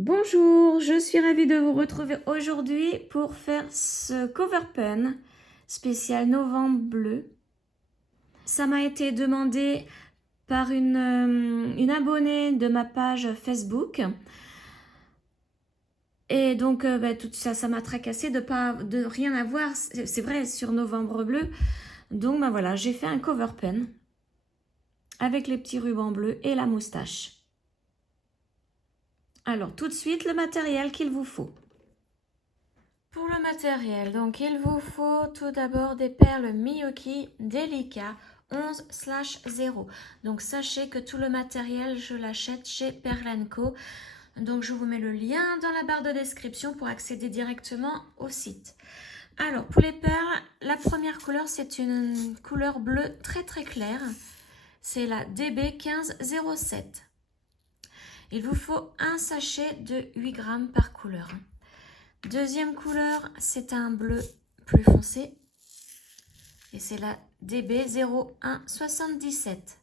Bonjour, je suis ravie de vous retrouver aujourd'hui pour faire ce cover pen spécial novembre bleu. Ça m'a été demandé par une abonnée de ma page Facebook. Et donc tout ça m'a tracassé de rien avoir, c'est vrai, sur novembre bleu. Donc voilà, j'ai fait un cover pen avec les petits rubans bleus et la moustache. Alors, tout de suite, le matériel qu'il vous faut. Pour le matériel, donc il vous faut tout d'abord des perles Miyuki Delica 11/0. Donc sachez que tout le matériel, je l'achète chez Perle & Co. Donc je vous mets le lien dans la barre de description pour accéder directement au site. Alors, pour les perles, la première couleur, c'est une couleur bleue très très claire. C'est la DB 1507. Il vous faut un sachet de 8 grammes par couleur. Deuxième couleur, c'est un bleu plus foncé. Et c'est la DB 0177.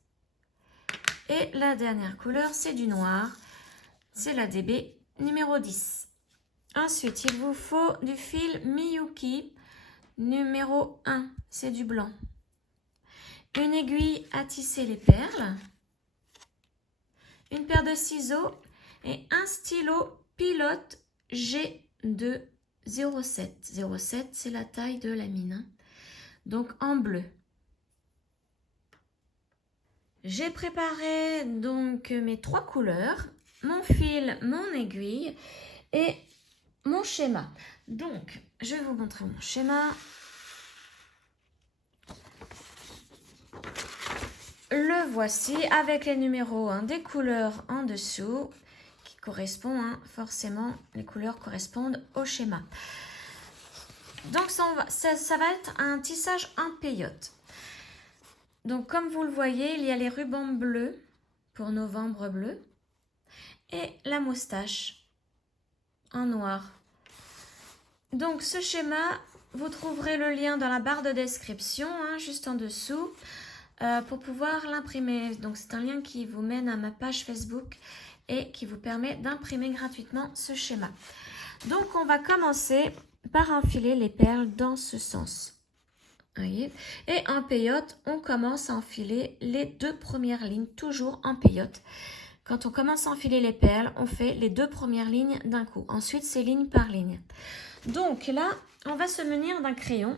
Et la dernière couleur, c'est du noir. C'est la DB numéro 10. Ensuite, il vous faut du fil Miyuki numéro 1. C'est du blanc. Une aiguille à tisser les perles. Une paire de ciseaux et un stylo pilote G2 07. 07, c'est la taille de la mine. Donc en bleu. J'ai préparé donc mes 3 couleurs, mon fil, mon aiguille et mon schéma. Donc, je vais vous montrer mon schéma. Le voici avec les numéros des couleurs en dessous qui correspondent, forcément, les couleurs correspondent au schéma. Donc ça va être un tissage en peyote. Donc comme vous le voyez, il y a les rubans bleus pour novembre bleu et la moustache en noir. Donc ce schéma, vous trouverez le lien dans la barre de description, juste en dessous. Pour pouvoir l'imprimer. Donc c'est un lien qui vous mène à ma page Facebook et qui vous permet d'imprimer gratuitement ce schéma. Donc on va commencer par enfiler les perles dans ce sens. Voyez. Et en peyote, on commence à enfiler les 2 premières lignes, toujours en peyote. Quand on commence à enfiler les perles, on fait les 2 premières lignes d'un coup. Ensuite, c'est ligne par ligne. Donc là, on va se munir d'un crayon.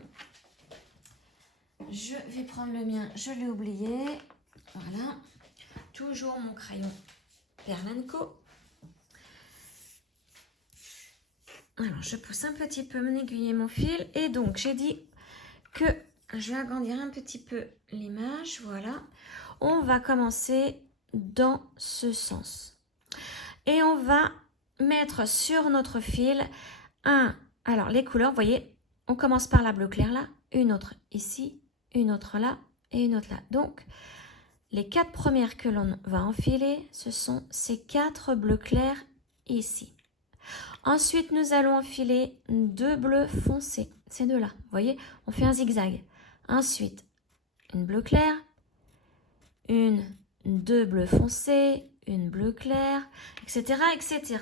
Je vais prendre le mien, je l'ai oublié. Voilà. Toujours mon crayon Perle & Co. Alors, je pousse un petit peu mon aiguille et mon fil. Et donc, j'ai dit que je vais agrandir un petit peu l'image. Voilà. On va commencer dans ce sens. Et on va mettre sur notre fil alors, les couleurs, vous voyez, on commence par la bleu clair là, une autre ici, une autre là et une autre là. Donc, les 4 premières que l'on va enfiler, ce sont ces 4 bleus clairs ici. Ensuite, nous allons enfiler 2 bleus foncés, ces 2 là. Vous voyez, on fait un zigzag. Ensuite, une bleu clair, une 2 bleus foncés, une bleu clair, etc., etc.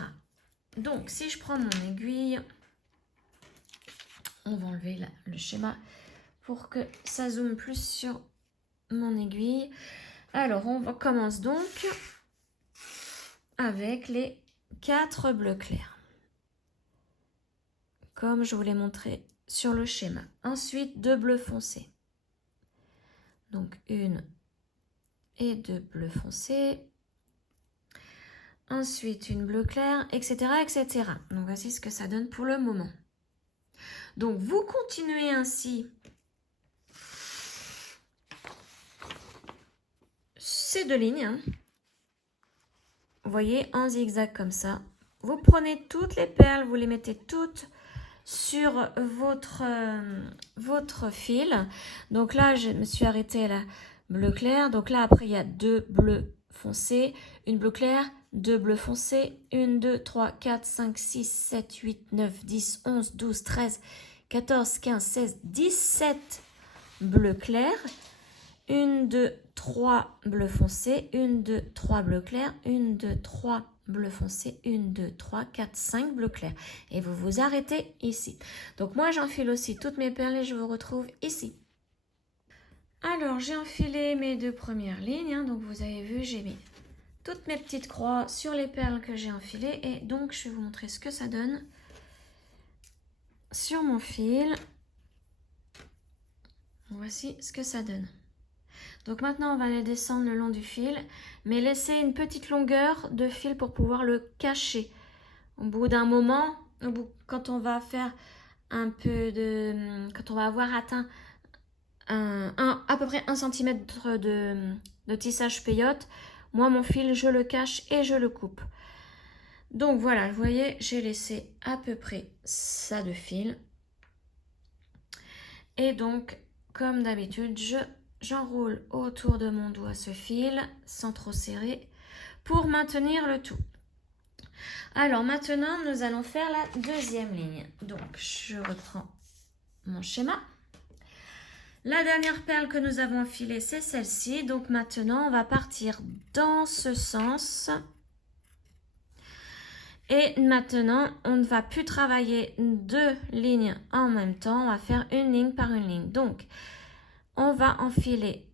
Donc, si je prends mon aiguille, on va enlever le schéma pour que ça zoome plus sur mon aiguille. Alors, on commence donc avec les 4 bleus clairs, comme je vous l'ai montré sur le schéma. Ensuite, 2 bleus foncés. Donc, 1 et 2 bleus foncés. Ensuite, une bleu clair, etc., etc. Donc, voici ce que ça donne pour le moment. Donc, vous continuez ainsi ces 2 lignes. Vous voyez, en zigzag comme ça. Vous prenez toutes les perles, vous les mettez toutes sur votre fil. Donc là, je me suis arrêtée à la bleu clair. Donc là, après, il y a 2 bleus foncés, une bleu clair, 2 bleus foncés, 1, 2, 3, 4, 5, 6, 7, 8, 9, 10, 11, 12, 13, 14, 15, 16, 17 bleus clairs. 1, 2, 3 bleus foncés, 1, 2, 3 bleus clairs, 1, 2, 3 bleu foncé, 1, 2, 3, 4, 5 bleus clairs. Et vous vous arrêtez ici. Donc moi j'enfile aussi toutes mes perles et je vous retrouve ici. Alors j'ai enfilé mes 2 premières lignes, hein, donc vous avez vu j'ai mis toutes mes petites croix sur les perles que j'ai enfilées et donc je vais vous montrer ce que ça donne sur mon fil. Voici ce que ça donne. Donc maintenant on va les descendre le long du fil, mais laisser une petite longueur de fil pour pouvoir le cacher. Au bout d'un moment, quand on va faire un peu de... quand on va avoir atteint à peu près 1 cm de tissage peyote, moi mon fil je le cache et je le coupe. Donc voilà, vous voyez, j'ai laissé à peu près ça de fil. Et donc, comme d'habitude, j'enroule autour de mon doigt ce fil sans trop serrer pour maintenir le tout. Alors maintenant, nous allons faire la deuxième ligne. Donc, je reprends mon schéma. La dernière perle que nous avons enfilée, c'est celle-ci. Donc maintenant, on va partir dans ce sens. Et maintenant, on ne va plus travailler 2 lignes en même temps. On va faire une ligne par une ligne. Donc, on va enfiler,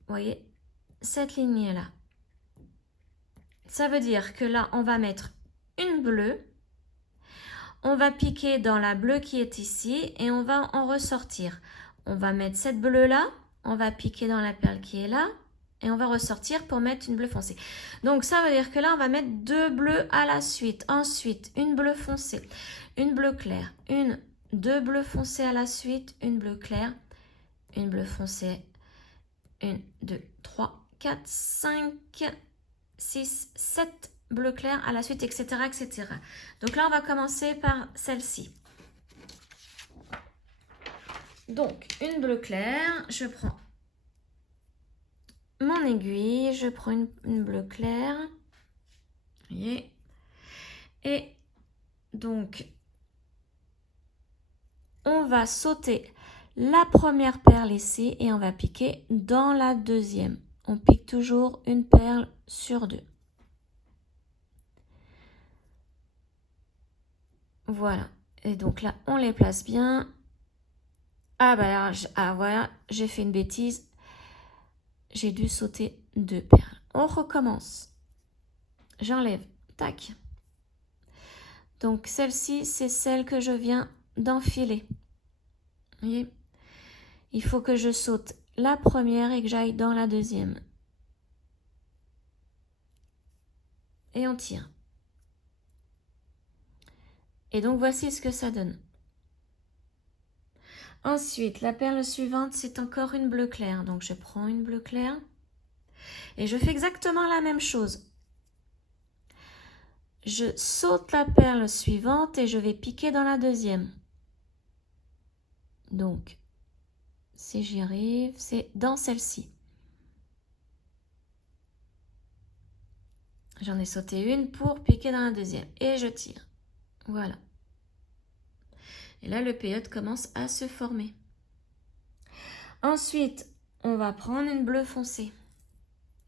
vous voyez, cette ligne-là. Ça veut dire que là, on va mettre une bleue. On va piquer dans la bleue qui est ici et on va en ressortir. On va mettre cette bleue-là. On va piquer dans la perle qui est là. Et on va ressortir pour mettre une bleue foncée. Donc, ça veut dire que là, on va mettre 2 bleus à la suite. Ensuite, une bleue foncée, une bleue claire, 2 bleus foncés à la suite, une bleue claire, une bleue foncée, 1, 2, 3, 4, 5, 6, 7 bleus clairs à la suite, etc., etc. Donc là, on va commencer par celle-ci. Donc, une bleue claire, je prends mon aiguille, je prends une bleue claire. Vous voyez. Et donc, on va sauter la première perle ici et on va piquer dans la deuxième. On pique toujours une perle sur 2. Voilà. Et donc là, on les place bien. Ah bah là, voilà, j'ai fait une bêtise. J'ai dû sauter 2 perles. On recommence. J'enlève. Tac. Donc celle-ci, c'est celle que je viens d'enfiler. Vous voyez ? Il faut que je saute la première et que j'aille dans la deuxième. Et on tire. Et donc voici ce que ça donne. Ensuite, la perle suivante, c'est encore une bleue claire. Donc je prends une bleue claire et je fais exactement la même chose. Je saute la perle suivante et je vais piquer dans la deuxième. Donc, si j'y arrive, c'est dans celle-ci. J'en ai sauté une pour piquer dans la deuxième. Et je tire. Voilà. Et là, le peyote commence à se former. Ensuite, on va prendre une bleue foncée.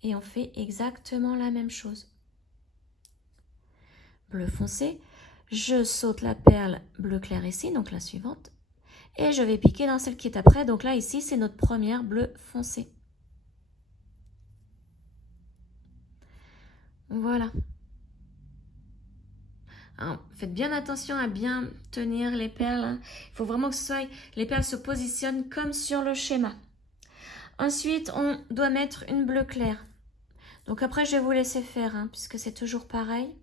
Et on fait exactement la même chose. Bleu foncé. Je saute la perle bleu clair ici, donc la suivante. Et je vais piquer dans celle qui est après. Donc là, ici, c'est notre première bleu foncé. Voilà. Alors, faites bien attention à bien tenir les perles. Hein. Il faut vraiment que les perles se positionnent comme sur le schéma. Ensuite, on doit mettre une bleue claire. Donc après, je vais vous laisser faire, hein, puisque c'est toujours pareil.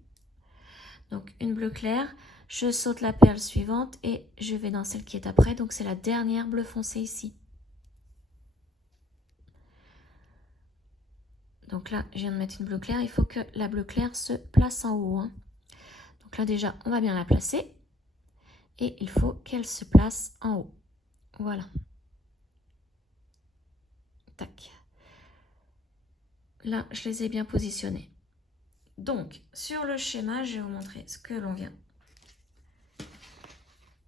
Donc une bleue claire, je saute la perle suivante et je vais dans celle qui est après. Donc c'est la dernière bleu foncé ici. Donc là, je viens de mettre une bleue claire. Il faut que la bleue claire se place en haut. Hein. Donc là déjà, on va bien la placer. Et il faut qu'elle se place en haut. Voilà. Tac. Là, je les ai bien positionnés. Donc, sur le schéma, je vais vous montrer ce que l'on vient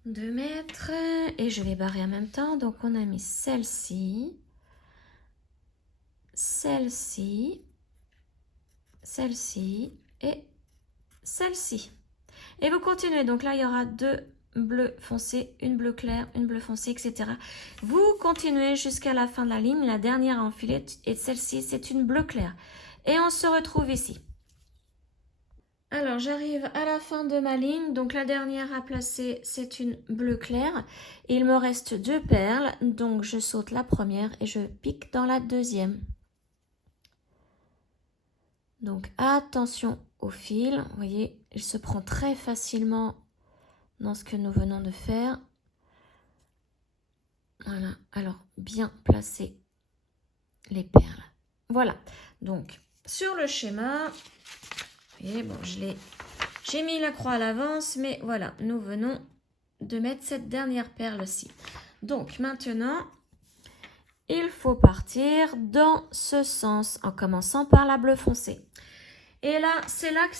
de mettre. Et je vais barrer en même temps. Donc, on a mis celle-ci, celle-ci, celle-ci et celle-ci. Et vous continuez. Donc là, il y aura 2 bleus foncés, une bleu clair, une bleu foncé, etc. Vous continuez jusqu'à la fin de la ligne. La dernière à enfiler, et celle-ci, c'est une bleu clair. Et on se retrouve ici. Alors, j'arrive à la fin de ma ligne. Donc, la dernière à placer, c'est une bleu clair. Il me reste 2 perles. Donc, je saute la première et je pique dans la deuxième. Donc, attention au fil. Vous voyez, il se prend très facilement dans ce que nous venons de faire. Voilà. Alors, bien placer les perles. Voilà. Donc, sur le schéma, vous voyez, bon, j'ai mis la croix à l'avance, mais voilà, nous venons de mettre cette dernière perle-ci. Donc, maintenant, il faut partir dans ce sens, en commençant par la bleu foncé. Et là, c'est là que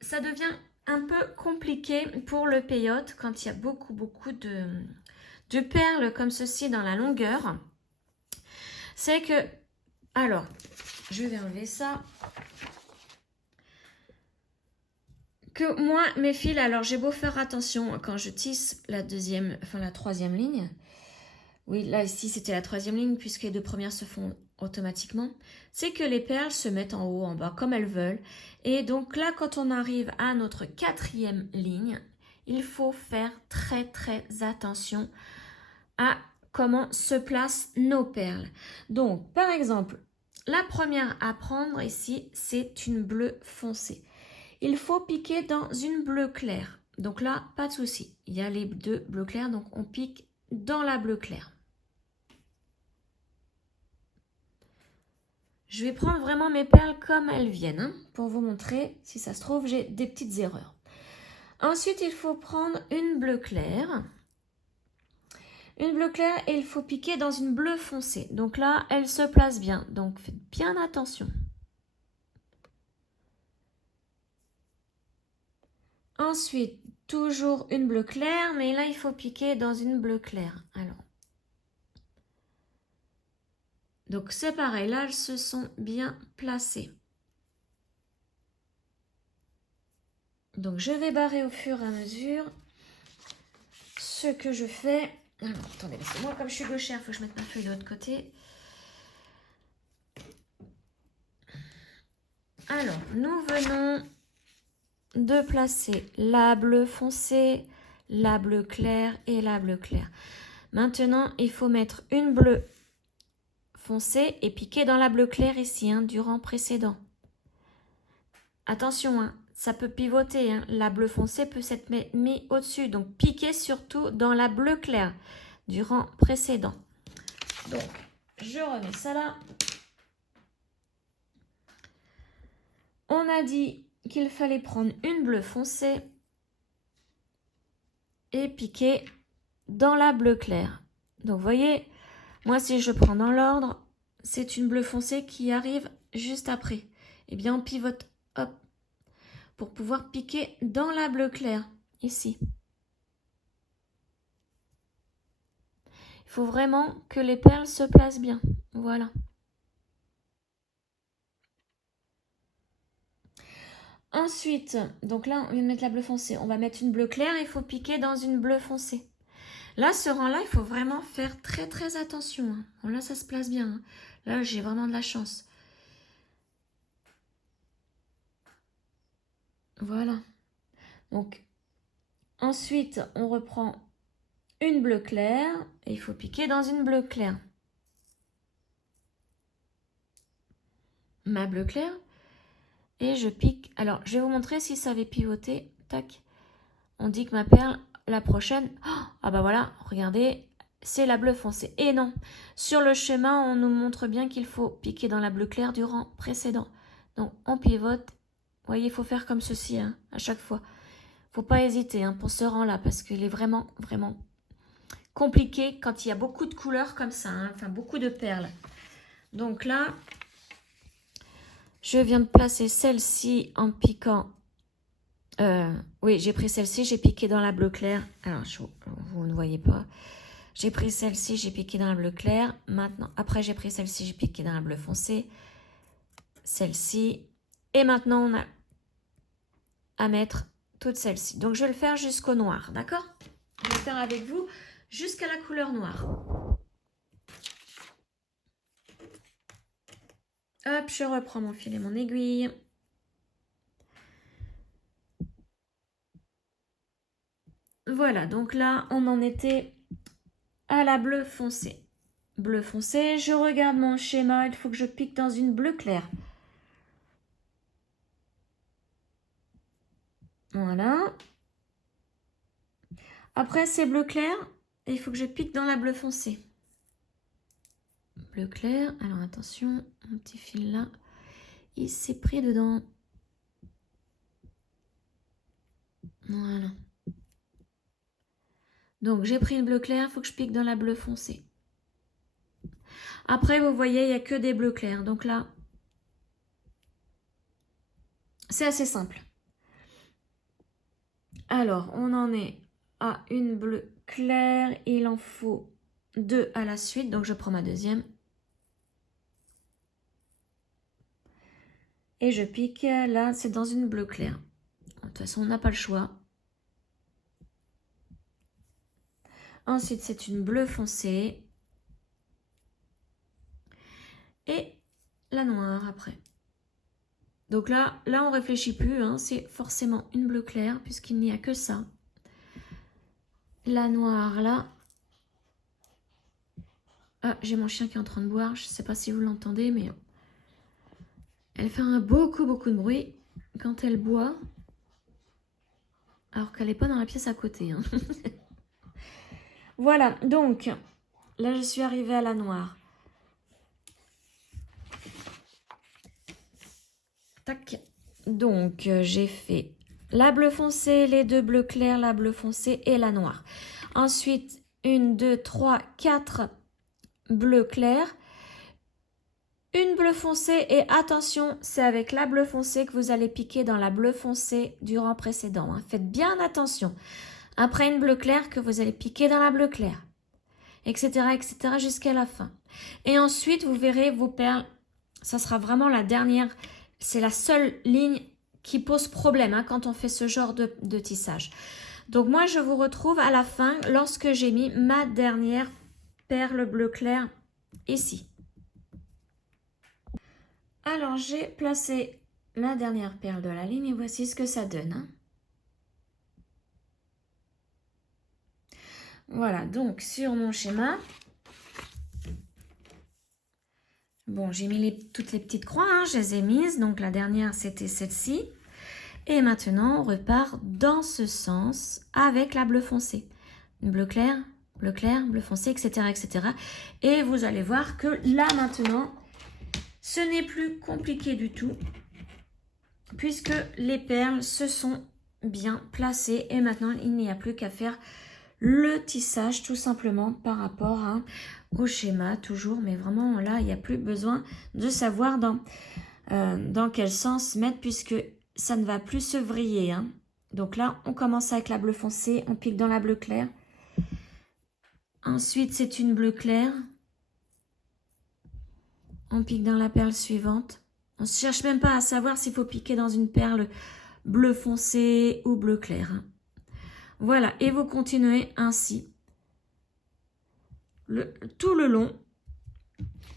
ça devient un peu compliqué pour le peyote, quand il y a beaucoup de perles comme ceci dans la longueur. C'est que, alors, je vais enlever ça. Que moi, mes fils, alors j'ai beau faire attention quand je tisse la troisième ligne. Oui, là, ici, c'était la troisième ligne puisque les 2 premières se font automatiquement. C'est que les perles se mettent en haut, en bas, comme elles veulent. Et donc là, quand on arrive à notre 4e ligne, il faut faire très, très attention à comment se placent nos perles. Donc, par exemple, la première à prendre ici, c'est une bleue foncée. Il faut piquer dans une bleu claire. Donc là, pas de souci. Il y a les 2 bleus clairs, donc on pique dans la bleu claire. Je vais prendre vraiment mes perles comme elles viennent, hein, pour vous montrer. Si ça se trouve, j'ai des petites erreurs. Ensuite, il faut prendre une bleu claire. Une bleu claire et il faut piquer dans une bleu foncée. Donc là, elle se place bien. Donc faites bien attention. Ensuite, toujours une bleu claire, mais là, il faut piquer dans une bleu claire. Alors, donc c'est pareil, là, elles se sont bien placées. Donc, je vais barrer au fur et à mesure ce que je fais. Alors, attendez, laissez-moi, comme je suis gauchère, il faut que je mette ma feuille de l'autre côté. Alors, nous venons de placer la bleue foncée, la bleue claire et la bleue claire. Maintenant, il faut mettre une bleue foncée et piquer dans la bleue claire ici, hein, du rang précédent. Attention, hein, ça peut pivoter, hein, la bleue foncée peut s'être mis au-dessus, donc piquez surtout dans la bleue claire du rang précédent. Donc, je remets ça là. On a dit qu'il fallait prendre une bleue foncée et piquer dans la bleue claire. Donc, vous voyez, moi, si je prends dans l'ordre, c'est une bleue foncée qui arrive juste après. Eh bien, on pivote, hop, pour pouvoir piquer dans la bleue claire, ici. Il faut vraiment que les perles se placent bien. Voilà. Ensuite, donc là, on vient de mettre la bleue foncée. On va mettre une bleue claire et il faut piquer dans une bleue foncée. Là, ce rang-là, il faut vraiment faire très très attention. Hein. Bon, là, ça se place bien. Hein. Là, j'ai vraiment de la chance. Voilà. Donc, ensuite, on reprend une bleue claire et il faut piquer dans une bleue claire. Ma bleue claire. Et je pique. Alors, je vais vous montrer si ça avait pivoté. Tac. On dit que ma perle, la prochaine... Oh, ah bah voilà, regardez, c'est la bleue foncée. Et non, sur le schéma, on nous montre bien qu'il faut piquer dans la bleue claire du rang précédent. Donc, on pivote. Vous voyez, il faut faire comme ceci, hein, à chaque fois. Faut pas hésiter, hein, pour ce rang-là, parce qu'il est vraiment, vraiment compliqué quand il y a beaucoup de couleurs comme ça, hein, enfin, beaucoup de perles. Donc là, je viens de placer celle-ci en piquant. Oui, j'ai pris celle-ci, j'ai piqué dans la bleue claire. Alors, vous ne voyez pas. J'ai pris celle-ci, j'ai piqué dans la bleue claire. Maintenant, après, j'ai pris celle-ci, j'ai piqué dans la bleue foncée. Celle-ci. Et maintenant, on a à mettre toutes celles-ci. Donc, je vais le faire jusqu'au noir, d'accord? Je vais le faire avec vous jusqu'à la couleur noire. Hop, je reprends mon fil et mon aiguille. Voilà, donc là, on en était à la bleu foncé. Bleu foncé, je regarde mon schéma, il faut que je pique dans une bleu clair. Voilà. Après, c'est bleu clair, et il faut que je pique dans la bleu foncé. Bleu clair, alors attention, mon petit fil là, il s'est pris dedans. Voilà. Donc, j'ai pris le bleu clair, il faut que je pique dans la bleu foncé. Après, vous voyez, il n'y a que des bleus clairs. Donc là, c'est assez simple. Alors, on en est à une bleue claire. Il en faut 2 à la suite. Donc, je prends ma deuxième. Et je pique. Là, c'est dans une bleue claire. De toute façon, on n'a pas le choix. Ensuite, c'est une bleue foncée. Et la noire après. Donc là on réfléchit plus. Hein, c'est forcément une bleue claire puisqu'il n'y a que ça. La noire là. Ah, j'ai mon chien qui est en train de boire. Je ne sais pas si vous l'entendez, mais elle fait beaucoup de bruit quand elle boit. Alors qu'elle n'est pas dans la pièce à côté. Hein. Voilà, donc là je suis arrivée à la noire. Tac. Donc j'ai fait la bleue foncée, les 2 bleus clairs, la bleue foncée et la noire. Ensuite, 1, 2, 3, 4 bleus clairs. Une bleue foncée et attention, c'est avec la bleue foncée que vous allez piquer dans la bleue foncée du rang précédent. Hein. Faites bien attention. Après une bleue claire que vous allez piquer dans la bleue claire, etc. jusqu'à la fin. Et ensuite, vous verrez vos perles, ça sera vraiment la dernière, c'est la seule ligne qui pose problème hein, quand on fait ce genre de tissage. Donc moi, je vous retrouve à la fin lorsque j'ai mis ma dernière perle bleu clair ici. Alors, j'ai placé la dernière perle de la ligne et voici ce que ça donne. Hein. Voilà, donc sur mon schéma, bon, j'ai mis toutes les petites croix, hein, je les ai mises. Donc, la dernière, c'était celle-ci. Et maintenant, on repart dans ce sens avec la bleu foncé. Bleu clair, bleu foncé, etc. Et vous allez voir que là, maintenant, ce n'est plus compliqué du tout puisque les perles se sont bien placées et maintenant il n'y a plus qu'à faire le tissage tout simplement par rapport au schéma toujours, mais vraiment là il n'y a plus besoin de savoir dans quel sens mettre puisque ça ne va plus se vriller. Hein. Donc là on commence avec la bleu foncé, on pique dans la bleu clair. Ensuite c'est une bleu claire. On pique dans la perle suivante. On ne cherche même pas à savoir s'il faut piquer dans une perle bleu foncé ou bleu clair. Voilà, et vous continuez ainsi tout le long.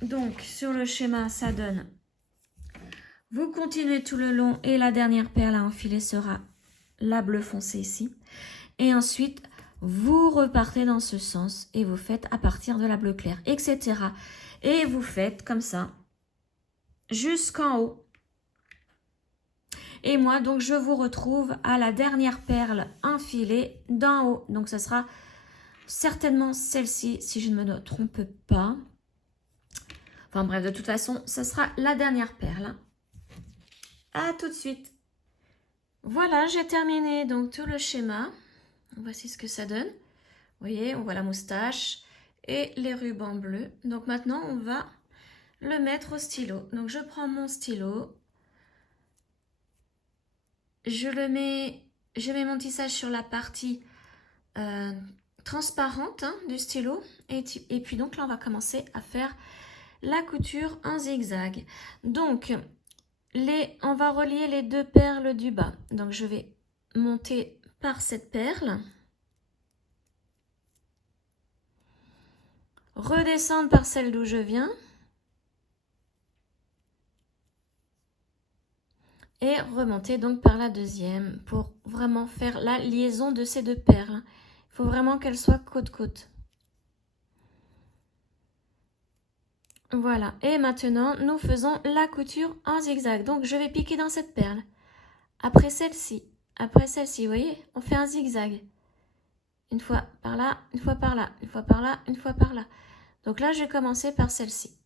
Donc, sur le schéma, ça donne. Vous continuez tout le long et la dernière perle à enfiler sera la bleu foncé ici. Et ensuite, vous repartez dans ce sens et vous faites à partir de la bleu clair, etc. Et vous faites comme ça jusqu'en haut. Et moi, donc, je vous retrouve à la dernière perle enfilée d'en haut. Donc, ce sera certainement celle-ci, si je ne me trompe pas. Enfin bref, de toute façon, ce sera la dernière perle. À tout de suite. Voilà, j'ai terminé donc tout le schéma. Voici ce que ça donne. Vous voyez, on voit la moustache et les rubans bleus. Donc maintenant, on va le mettre au stylo. Donc je prends mon stylo. Je mets mon tissage sur la partie transparente hein, du stylo. Et puis donc là, on va commencer à faire la couture en zigzag. Donc, on va relier les 2 perles du bas. Donc je vais monter par cette perle. Redescendre par celle d'où je viens. Et remonter donc par la deuxième pour vraiment faire la liaison de ces 2 perles. Il faut vraiment qu'elles soient côte-côte. Voilà, et maintenant nous faisons la couture en zigzag. Donc je vais piquer dans cette perle. Après celle-ci, vous voyez, on fait un zigzag. Une fois par là, une fois par là, une fois par là, une fois par là. Donc là, je vais commencer par celle-ci.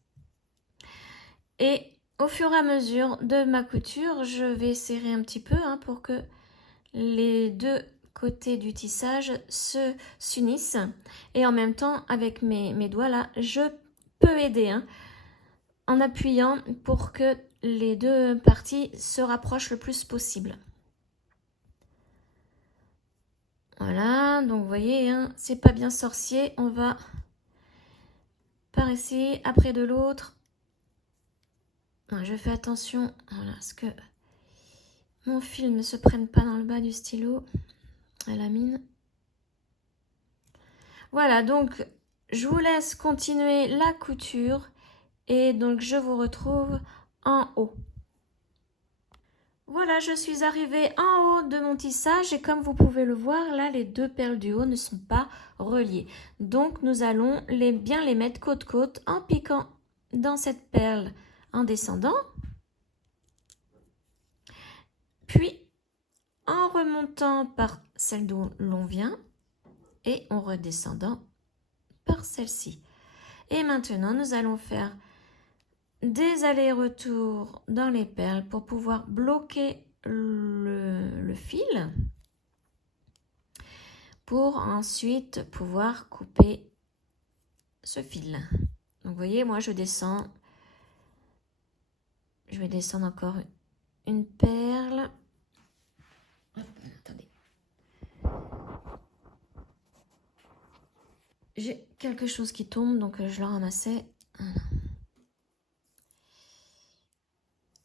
Et au fur et à mesure de ma couture, je vais serrer un petit peu pour que les 2 côtés du tissage s'unissent. Et en même temps, avec mes doigts là, je peux aider en appuyant pour que les 2 parties se rapprochent le plus possible. Voilà, donc vous voyez, c'est pas bien sorcier. On va par ici, après de l'autre. Je fais attention, voilà, à ce que mon fil ne se prenne pas dans le bas du stylo à la mine. Voilà, donc je vous laisse continuer la couture et donc je vous retrouve en haut. Voilà, je suis arrivée en haut de mon tissage et comme vous pouvez le voir, là, les 2 perles du haut ne sont pas reliées. Donc, nous allons bien les mettre côte-côte en piquant dans cette perle en descendant. Puis, en remontant par celle d'où l'on vient et en redescendant par celle-ci. Et maintenant, nous allons faire des allers-retours dans les perles pour pouvoir bloquer le fil pour ensuite pouvoir couper ce fil. Donc vous voyez, moi je descends, je vais descendre encore une perle. Hop, attendez. J'ai quelque chose qui tombe, donc je le ramassais.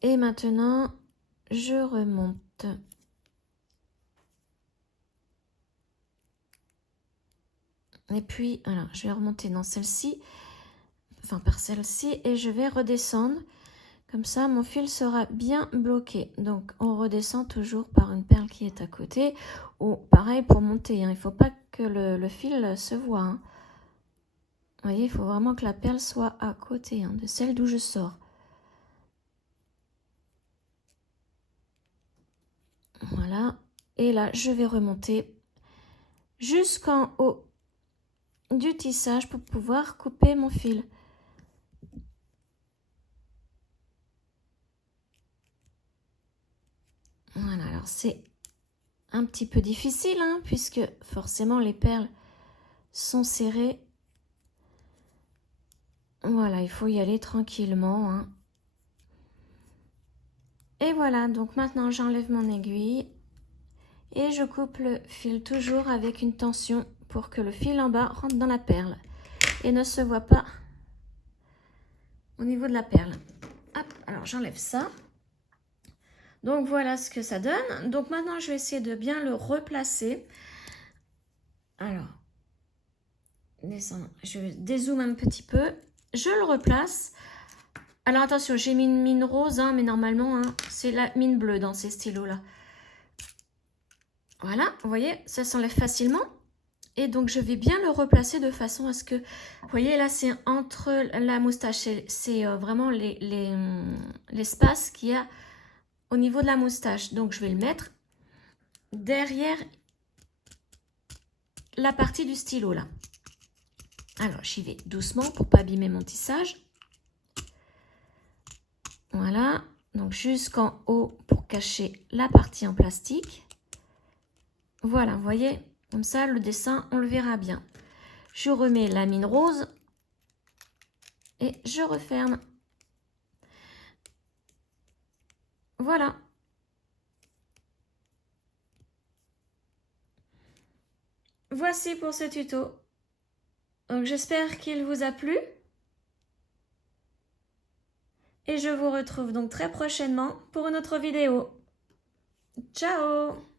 Et maintenant, je remonte. Et puis, alors, je vais remonter dans celle-ci, enfin par celle-ci, et je vais redescendre. Comme ça, mon fil sera bien bloqué. Donc, on redescend toujours par une perle qui est à côté. Ou pareil pour monter. Il ne faut pas que le fil se voit. Vous voyez, il faut vraiment que la perle soit à côté de celle d'où je sors. Voilà. Et là, je vais remonter jusqu'en haut du tissage pour pouvoir couper mon fil. Voilà, alors c'est un petit peu difficile, puisque forcément les perles sont serrées. Voilà, il faut y aller tranquillement. Et voilà, donc maintenant j'enlève mon aiguille et je coupe le fil toujours avec une tension pour que le fil en bas rentre dans la perle et ne se voit pas au niveau de la perle. Hop, alors j'enlève ça. Donc voilà ce que ça donne. Donc maintenant je vais essayer de bien le replacer. Alors, je dézoome un petit peu. Je le replace. Alors attention, j'ai mis une mine rose, mais normalement, c'est la mine bleue dans ces stylos-là. Voilà, vous voyez, ça s'enlève facilement. Et donc, je vais bien le replacer de façon à ce que... Vous voyez, là, c'est entre la moustache. C'est vraiment l'espace qu'il y a au niveau de la moustache. Donc, je vais le mettre derrière la partie du stylo, là. Alors, j'y vais doucement pour ne pas abîmer mon tissage. Voilà, donc jusqu'en haut pour cacher la partie en plastique. Voilà, vous voyez, comme ça, le dessin, on le verra bien. Je remets la mine rose et je referme. Voilà. Voici pour ce tuto. Donc, j'espère qu'il vous a plu. Et je vous retrouve donc très prochainement pour une autre vidéo. Ciao!